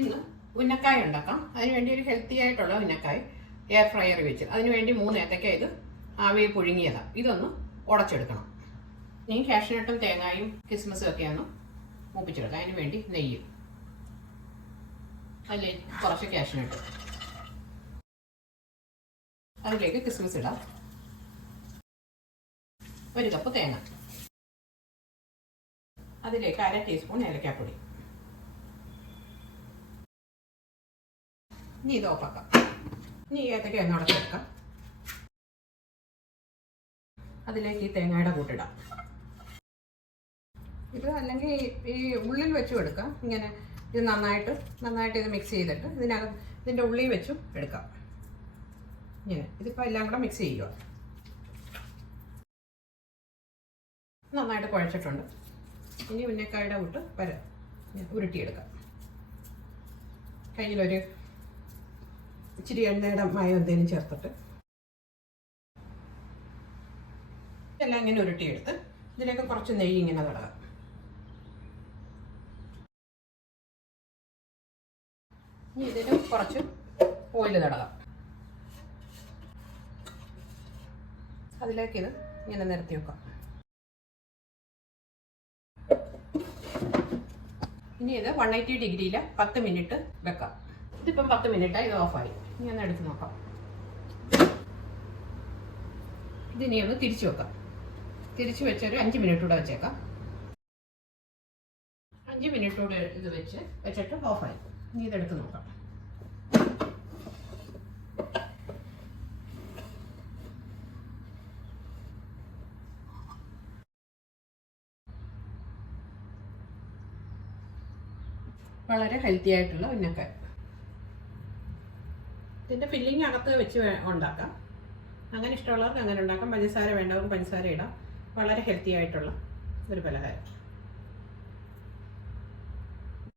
ഇന്ന് ഉന്നക്കായ ഉണ്ടാക്കാം. അതിനുവേണ്ടി ഒരു ഹെൽത്തി ആയിട്ടുള്ള ഉന്നക്കായ എയർ ഫ്രയർ വെച്ച് അതിനുവേണ്ടി 3 ഏത്തക്ക ഇത് ആവിയിൽ പുഴുങ്ങിയതാണ്. ഇതൊന്ന് ഉടച്ചെടുക്കണം. ഇനി കാഷ്നട്ടും തേങ്ങായും കിസ്മസും ഒക്കെ ഒന്ന് മൂപ്പിച്ചെടുക്കാം. അതിന് വേണ്ടി നെയ്യ്, അതിലേക്ക് കുറച്ച് കാഷ്നട്ട്, അതിലേക്ക് കിസ്മസ് ഇടാം, 1 കപ്പ് തേങ്ങ, അതിലേക്ക് 1/2 ടീസ്പൂൺ ഏലക്കാപ്പൊടി. ഇനി ഇത് ഓഫാക്കാം. ഇനി ഏത്തക്ക ഒന്ന് ഉടച്ചെടുക്കാം. അതിലേക്ക് ഈ തേങ്ങയുടെ കൂട്ടിടാം. ഇത് അല്ലെങ്കിൽ ഈ ഉള്ളിൽ വെച്ചും എടുക്കാം. ഇങ്ങനെ ഇത് നന്നായിട്ട് ഇത് മിക്സ് ചെയ്തിട്ട് ഇതിൻ്റെ ഉള്ളിൽ വെച്ചും എടുക്കാം. ഇങ്ങനെ ഇതിപ്പോൾ എല്ലാം കൂടെ മിക്സ് ചെയ്യുക. നന്നായിട്ട് കുഴച്ചിട്ടുണ്ട്. ഇനി ഉന്നക്കായുടെ കൂട്ട് ഉരുട്ടിയെടുക്കാം. കയ്യിലൊരു ഇച്ചിരി എണ്ണയുടെ മയം എന്തെങ്കിലും ചേർത്തിട്ട് എല്ലാം ഇങ്ങനെ ഉരുട്ടിയെടുത്ത് ഇതിലേക്ക് കുറച്ച് നെയ്യ് ഇങ്ങനെ തടകാം. ഇനി ഇതിന് കുറച്ച് ഓയിൽ തടകാം. അതിലേക്ക് ഇത് ഇങ്ങനെ നിരത്തി വെക്കാം. ഇനി ഇത് 180 ഡിഗ്രിയിൽ 10 മിനിറ്റ് വെക്കാം. ഇതിപ്പം 10 മിനിറ്റായി. ഇത് ഓഫായി. ഇനി ഒന്ന് എടുത്ത് നോക്കാം. ഇതിനി ഒന്ന് തിരിച്ചു വെക്കാം. തിരിച്ചു വെച്ചൊരു 5 മിനിറ്റ് കൂടെ വെച്ചേക്കാം. 5 മിനിറ്റ് കൂടെ ഇത് വെച്ചിട്ട് ഓഫായി. ഇനി ഇതെടുത്ത് നോക്കാം. വളരെ ഹെൽത്തി ആയിട്ടുള്ള ഉന്നക്കായ. ഇതിൻ്റെ ഫില്ലിങ് അകത്ത് വെച്ച് ഉണ്ടാക്കാം. അങ്ങനെ ഇഷ്ടമുള്ളവർക്ക് അങ്ങനെ ഉണ്ടാക്കാം. പഞ്ചസാര വേണ്ടവർക്ക് പഞ്ചസാര ഇടാം. വളരെ ഹെൽത്തി ആയിട്ടുള്ള ഒരു പലഹാരം.